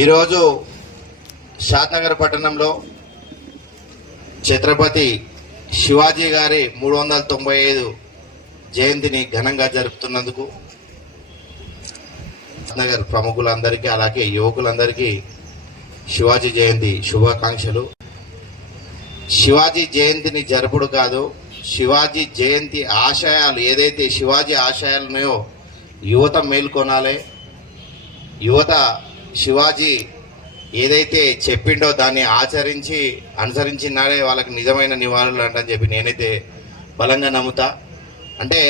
ఈరోజు షాద్నగర్ పట్టణంలో ఛత్రపతి శివాజీ గారి మూడు వందల తొంభై ఐదు జయంతిని ఘనంగా జరుపుతున్నందుకు నగర్ ప్రముఖులందరికీ అలాగే యువకులందరికీ శివాజీ జయంతి శుభాకాంక్షలు శివాజీ జయంతిని జరుపుడు కాదు శివాజీ జయంతి ఆశయాలు ఏదైతే శివాజీ ఆశయాలున్నాయో యువత మేల్కొనాలి యువత శివాజీ ఏదైతే చెప్పిండో దాన్ని ఆచరించి అనుసరించినాడే వాళ్ళకి నిజమైన నివారణలు అంటని చెప్పి నేనైతే బలంగా నమ్ముతా అంటే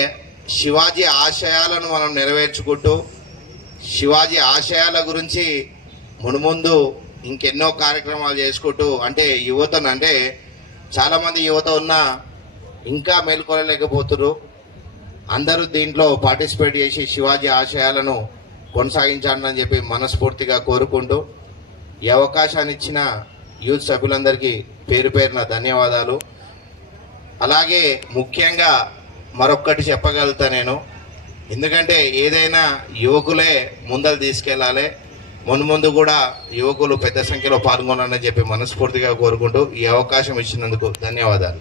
శివాజీ ఆశయాలను మనం నెరవేర్చుకుంటూ శివాజీ ఆశయాల గురించి మునుముందు ఇంకెన్నో కార్యక్రమాలు చేసుకుంటూ అంటే యువతను అంటే చాలామంది యువత ఉన్న ఇంకా మేల్కొనలేకపోతున్నారు అందరూ దీంట్లో పార్టిసిపేట్ చేసి శివాజీ ఆశయాలను కొనసాగించాలని చెప్పి మనస్ఫూర్తిగా కోరుకుంటూ ఈ అవకాశాన్ని ఇచ్చిన యూత్ సభ్యులందరికీ పేరు పేరున ధన్యవాదాలు అలాగే ముఖ్యంగా మరొక్కటి చెప్పగలుగుతా నేను ఎందుకంటే ఏదైనా యువకులే ముందలు తీసుకెళ్ళాలి ముందు కూడా యువకులు పెద్ద సంఖ్యలో పాల్గొనాలని చెప్పి మనస్ఫూర్తిగా కోరుకుంటూ ఈ అవకాశం ఇచ్చినందుకు ధన్యవాదాలు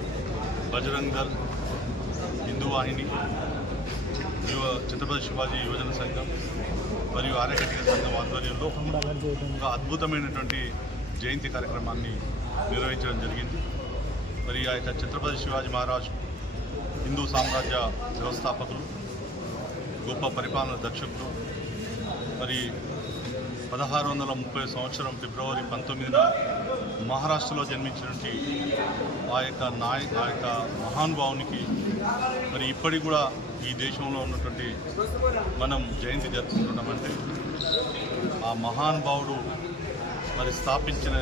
బజరంగ్ దళ్ హిందూ వాహిని యువ ఛత్రపతి శివాజీ యువజన సంఘం మరియు ఆర్యకటిక సంఘం ఆధ్వర్యంలో ఒక అద్భుతమైనటువంటి జయంతి కార్యక్రమాన్ని నిర్వహించడం జరిగింది మరి ఆ యొక్క ఛత్రపతి శివాజీ మహారాజ్ హిందూ సామ్రాజ్య వ్యవస్థాపకులు గొప్ప పరిపాలన దర్శకులు మరి పదహారు వందల ముప్పై సంవత్సరం ఫిబ్రవరి పంతొమ్మిదిన మహారాష్ట్రలో జన్మించినటువంటి ఆ యొక్క నాయ ఆ యొక్క మహానుభావునికి మరి ఇప్పటికి కూడా ఈ దేశంలో ఉన్నటువంటి మనం జయంతి జరుపుకుంటున్నామంటే ఆ మహానుభావుడు మరి స్థాపించిన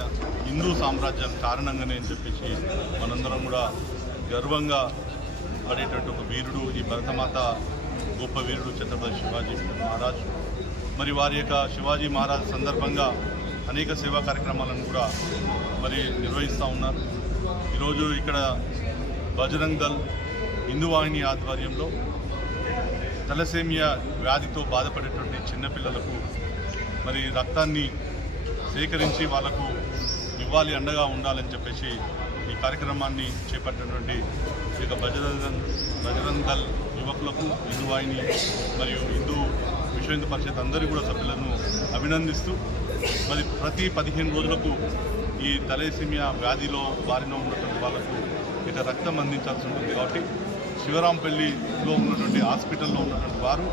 హిందూ సామ్రాజ్యం కారణంగానే అని చెప్పేసి మనందరం కూడా గర్వంగా పడేటటువంటి ఒక వీరుడు ఈ భరతమాత గొప్ప వీరుడు ఛత్రపతి శివాజీ మహారాజు మరి వారి యొక్క శివాజీ మహారాజ్ సందర్భంగా అనేక సేవా కార్యక్రమాలను కూడా మరి నిర్వహిస్తూ ఉన్నారు ఈరోజు ఇక్కడ బజరంగ్ దళ్ హిందువాహిని ఆధ్వర్యంలో తలసేమియా వ్యాధితో బాధపడేటువంటి చిన్నపిల్లలకు మరి రక్తాన్ని సేకరించి వాళ్లకు ఇవ్వాలి అండగా ఉండాలని చెప్పేసి ఈ కార్యక్రమాన్ని చేపట్టినటువంటి ఇక బజరంగ్ బజరంగ్ దళ్ యువకులకు హిందువాహిని మరియు హిందూ విశ్వ హిందూ పరిషత్ అందరూ కూడా సభ్యులను అభినందిస్తూ మరి ప్రతి పదిహేను రోజులకు ఈ తలేసిమియా వ్యాధిలో బారిన ఉన్నటువంటి వాళ్ళకు ఇక రక్తం అందించాల్సి ఉంటుంది కాబట్టి శివరాంపల్లిలో ఉన్నటువంటి హాస్పిటల్లో ఉన్నటువంటి వారు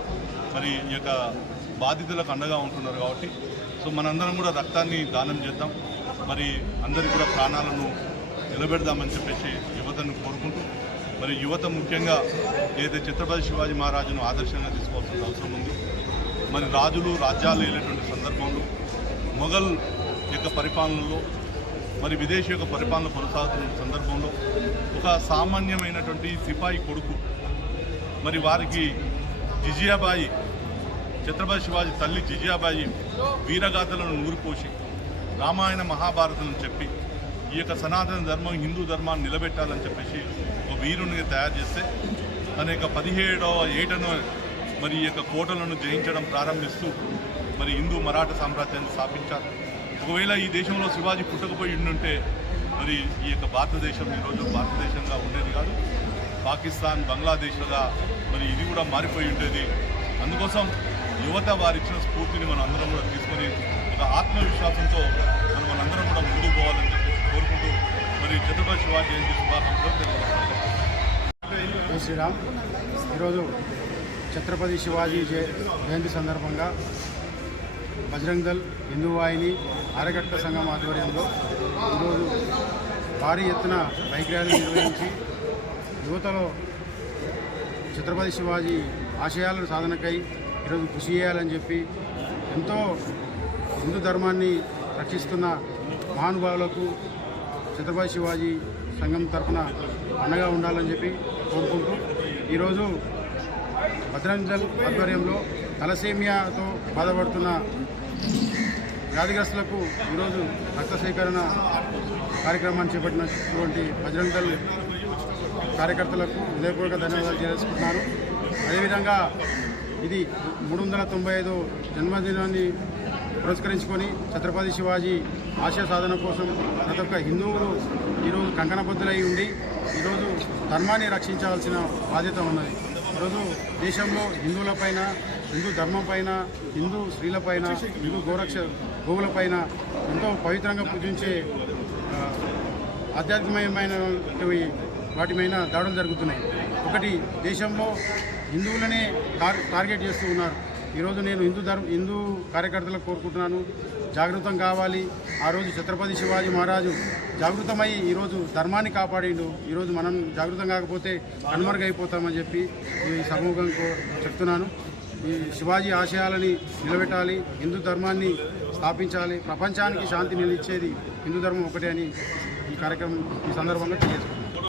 మరి ఈ యొక్క బాధితులకు అండగా ఉంటున్నారు కాబట్టి సో మనందరం కూడా రక్తాన్ని దానం చేద్దాం మరి అందరి కూడా ప్రాణాలను నిలబెడదామని చెప్పేసి యువతను కోరుకుంటూ మరి యువత ముఖ్యంగా ఏదైతే ఛత్రపతి శివాజీ మహారాజును ఆదర్శంగా తీసుకోవాల్సిన అవసరం ఉంది మన రాజులు రాజ్యాలు వెళ్ళేటువంటి సందర్భంలో మొఘల్ యొక్క పరిపాలనలో మరి విదేశీ యొక్క పరిపాలన కొనసాగుతున్న సందర్భంలో ఒక సామాన్యమైనటువంటి సిపాయి కొడుకు మరి వారికి జిజియాబాయి ఛత్రపతి శివాజీ తల్లి జిజియాబాయి వీరగాథలను నూరిపోసి రామాయణ మహాభారతం చెప్పి ఈ యొక్క సనాతన ధర్మం హిందూ ధర్మాన్ని నిలబెట్టాలని చెప్పేసి ఒక వీరుని తయారు చేస్తే తన యొక్క పదిహేడవ ఏటనో మరి ఈ యొక్క కోటలను జయించడం ప్రారంభిస్తూ మరి హిందూ మరాఠా సామ్రాజ్యాన్ని స్థాపించారు ఒకవేళ ఈ దేశంలో శివాజీ పుట్టకపోయి ఉండుంటే మరి ఈ యొక్క భారతదేశం ఈరోజు భారతదేశంగా ఉండేది కాదు పాకిస్తాన్ బంగ్లాదేశ్లుగా మరి ఇది కూడా మారిపోయి ఉండేది అందుకోసం యువత వారిచ్చిన స్ఫూర్తిని మనం అందరం కూడా తీసుకొని ఒక ఆత్మవిశ్వాసంతో మనం మనందరం కూడా ముందుకు పోవాలని చెప్పి కోరుకుంటూ మరి ఛత్రపతి శివాజీ జయంతి శుభాకాంక్షలు శ్రీరామ్ ఈరోజు ఛత్రపతి శివాజీ జయంతి సందర్భంగా బజరంగ్ హిందూ వాహిని ఆరగట్ట సంఘం ఆధ్వర్యంలో ఈరోజు భారీ ఎత్తున బైక్ ర్యాలీ నిర్వహించి యువతలో ఛత్రపతి శివాజీ ఆశయాలను సాధనకై ఈరోజు కృషి చేయాలని చెప్పి ఎంతో హిందూ ధర్మాన్ని రక్షిస్తున్న మహానుభావులకు ఛత్రపతి శివాజీ సంఘం తరఫున అండగా ఉండాలని చెప్పి కోరుకుంటూ ఈరోజు భద్రాంజల్ ఆధ్వర్యంలో తలసేమియాతో బాధపడుతున్న వ్యాధిగ్రస్తులకు ఈరోజు రక్త సేకరణ కార్యక్రమాన్ని చేపట్టినటువంటి భజరంగల్ కార్యకర్తలకు హృదయపూర్వక ధన్యవాదాలు చేసుకుంటున్నారు అదేవిధంగా ఇది మూడు వందల తొంభై ఐదు జన్మదినాన్ని పురస్కరించుకొని ఛత్రపతి శివాజీ ఆశయ సాధన కోసం ప్రతి ఒక్క హిందువులు ఈరోజు కంకణబద్ధులై ఉండి ఈరోజు ధర్మాన్ని రక్షించాల్సిన బాధ్యత ఉన్నది ఈరోజు దేశంలో హిందువులపైన హిందూ ధర్మం పైన హిందూ స్త్రీలపైన హిందూ గోరక్ష పైన ఎంతో పవిత్రంగా పూజించే ఆధ్యాత్మికమైన మీద దాడులు జరుగుతున్నాయి ఒకటి దేశంలో హిందువులనే టార్గెట్ చేస్తూ ఉన్నారు ఈరోజు నేను హిందూ ధర్మ హిందూ కార్యకర్తలకు కోరుకుంటున్నాను జాగృతం కావాలి ఆ రోజు ఛత్రపతి శివాజీ మహారాజు జాగృతమై ఈరోజు ధర్మాన్ని కాపాడిండు ఈరోజు మనం జాగృతం కాకపోతే కనుమరుగైపోతామని చెప్పి ఈ సమూహం చెప్తున్నాను ఈ శివాజీ ఆశయాలని నిలబెట్టాలి హిందూ ధర్మాన్ని స్థాపించాలి ప్రపంచానికి శాంతి నిలిచేది హిందూ ధర్మం ఒకటే అని ఈ కార్యక్రమం ఈ సందర్భంగా తెలియజేస్తాను